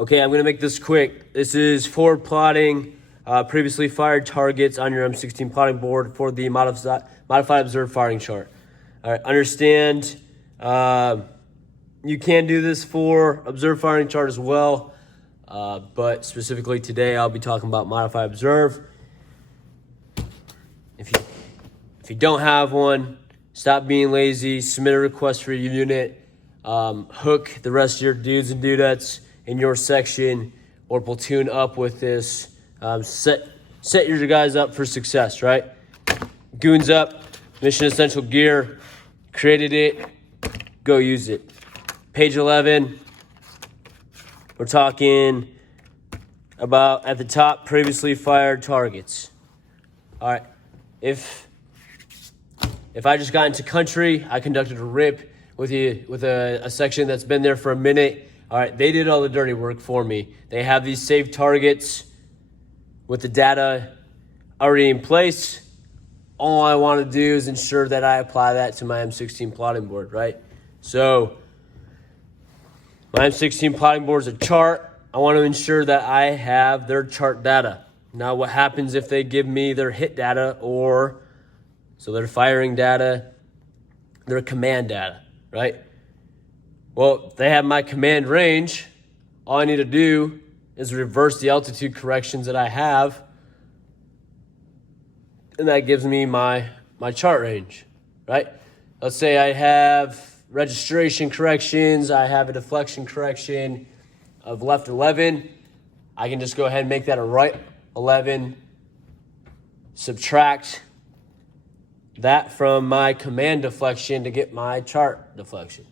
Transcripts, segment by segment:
Okay, I'm going to make this quick. This is for plotting previously fired targets on your M16 plotting board for the modified observed firing chart. All right, understand you can do this for observed firing chart as well, but specifically today I'll be talking about modified observe. If you don't have one, stop being lazy, submit a request for your unit, hook the rest of your dudes and dudettes in your section or platoon up with this. Set your guys up for success, right? Goons up, mission essential gear, created it, go use it. Page 11, we're talking about at the top previously fired targets. All right, if I just got into country, I conducted a RIP with a section that's been there for a minute. All right, they did all the dirty work for me. They have these saved targets with the data already in place. All I want to do is ensure that I apply that to my M16 plotting board, right? So my M16 plotting board is a chart. I want to ensure that I have their chart data. Now, what happens if they give me their hit data so their firing data, their command data, right? Well, if they have my command range, all I need to do is reverse the altitude corrections that I have, and that gives me my chart range, right? Let's say I have registration corrections, I have a deflection correction of left 11. I can just go ahead and make that a right 11, subtract that from my command deflection to get my chart deflection,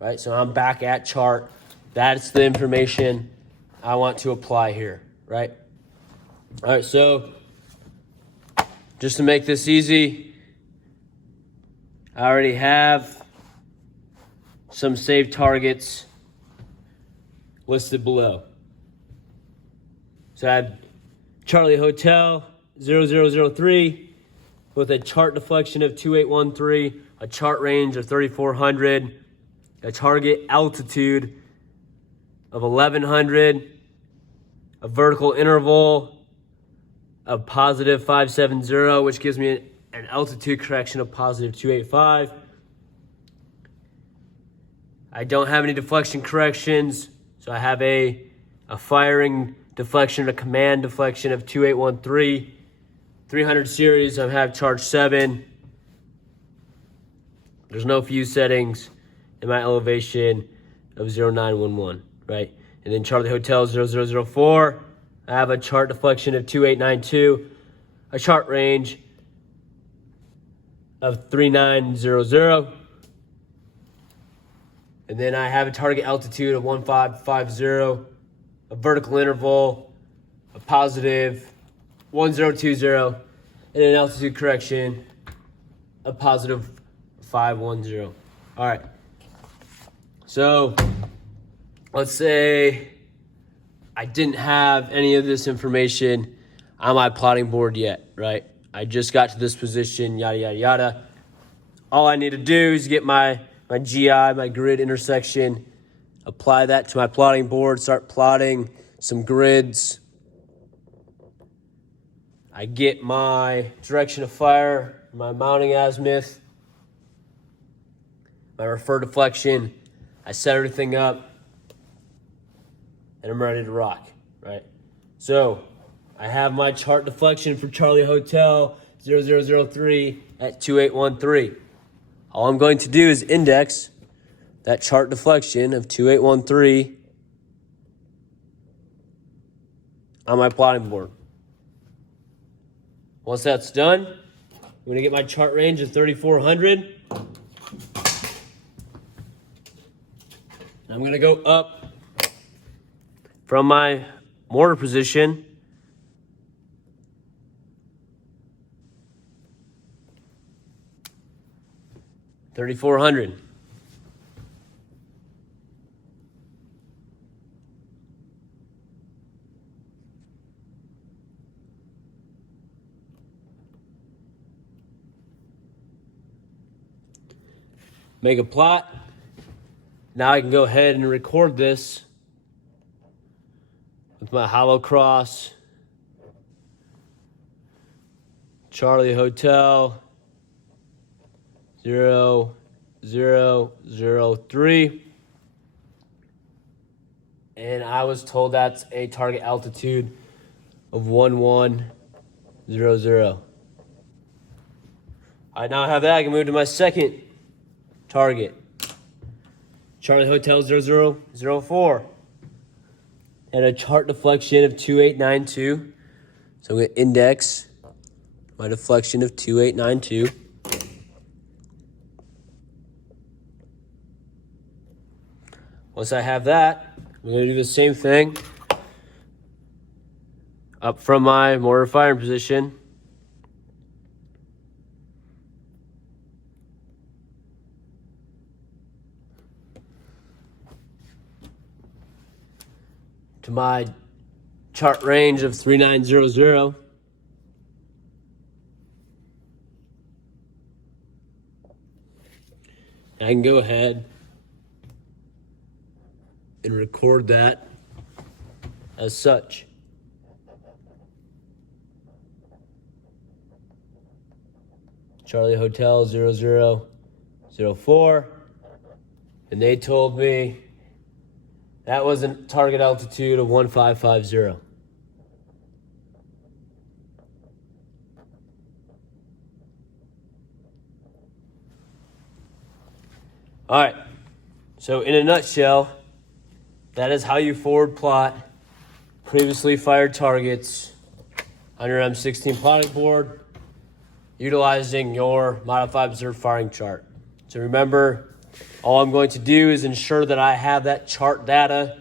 right? So I'm back at chart. That's the information I want to apply here, right? All right, so just to make this easy, I already have some saved targets listed below. So I had Charlie Hotel 0003 with a chart deflection of 2813, a chart range of 3400, a target altitude of 1100, a vertical interval of positive 570, which gives me an altitude correction of positive 285. I don't have any deflection corrections, so I have a firing deflection, a command deflection of 2813, 300 series. I have charge 7. There's no fuse settings in my elevation of 0911, right? And then Charlie Hotel 0004, I have a chart deflection of 2892, a chart range of 3900. And then I have a target altitude of 1550, a vertical interval of positive 1020, and an altitude correction of positive 510. All right. So let's say I didn't have any of this information on my plotting board yet, right? I just got to this position, yada, yada, yada. All I need to do is get my GI, my grid intersection, apply that to my plotting board, start plotting some grids. I get my direction of fire, my mounting azimuth, my refer deflection. I set everything up, and I'm ready to rock, right? So I have my chart deflection for Charlie Hotel 0003 at 2813. All I'm going to do is index that chart deflection of 2813 on my plotting board. Once that's done, I'm going to get my chart range of 3400. I'm going to go up from my mortar position $3,400. Make a plot. Now I can go ahead and record this with my hollow cross. Charlie Hotel 0003. And I was told that's a target altitude of 1100. I now have that. I can move to my second target. Charlie Hotel 0004. And a chart deflection of 2892. So I'm going to index my deflection of 2892. Once I have that, I'm going to do the same thing up from my mortar firing position. To my chart range of 3900. I can go ahead and record that as such. Charlie Hotel 0004. And they told me that was a target altitude of 1550. All right, so in a nutshell, that is how you forward plot previously fired targets on your M16 plotting board utilizing your modified observed firing chart. So remember, all I'm going to do is ensure that I have that chart data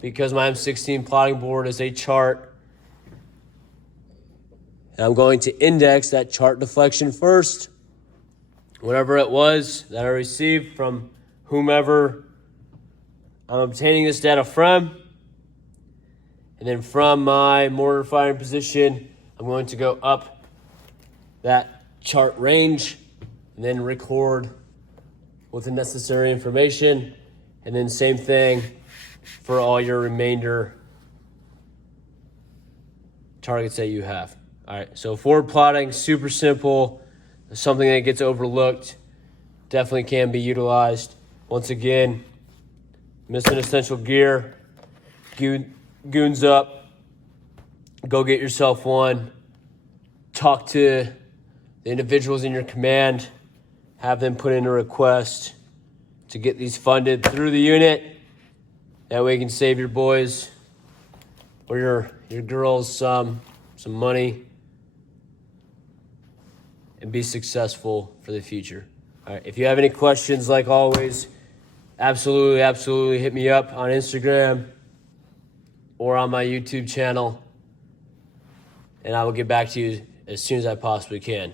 because my M16 plotting board is a chart. And I'm going to index that chart deflection first. Whatever it was that I received from whomever I'm obtaining this data from. And then from my mortar firing position, I'm going to go up that chart range and then record with the necessary information. And then same thing for all your remainder targets that you have. All right, so forward plotting, super simple. Something that gets overlooked, definitely can be utilized. Once again, missing essential gear, goons up, go get yourself one. Talk to the individuals in your command, have them put in a request to get these funded through the unit. That way you can save your boys or your girls some money and be successful for the future. All right, if you have any questions, like always, absolutely hit me up on Instagram or on my YouTube channel, and I will get back to you as soon as I possibly can.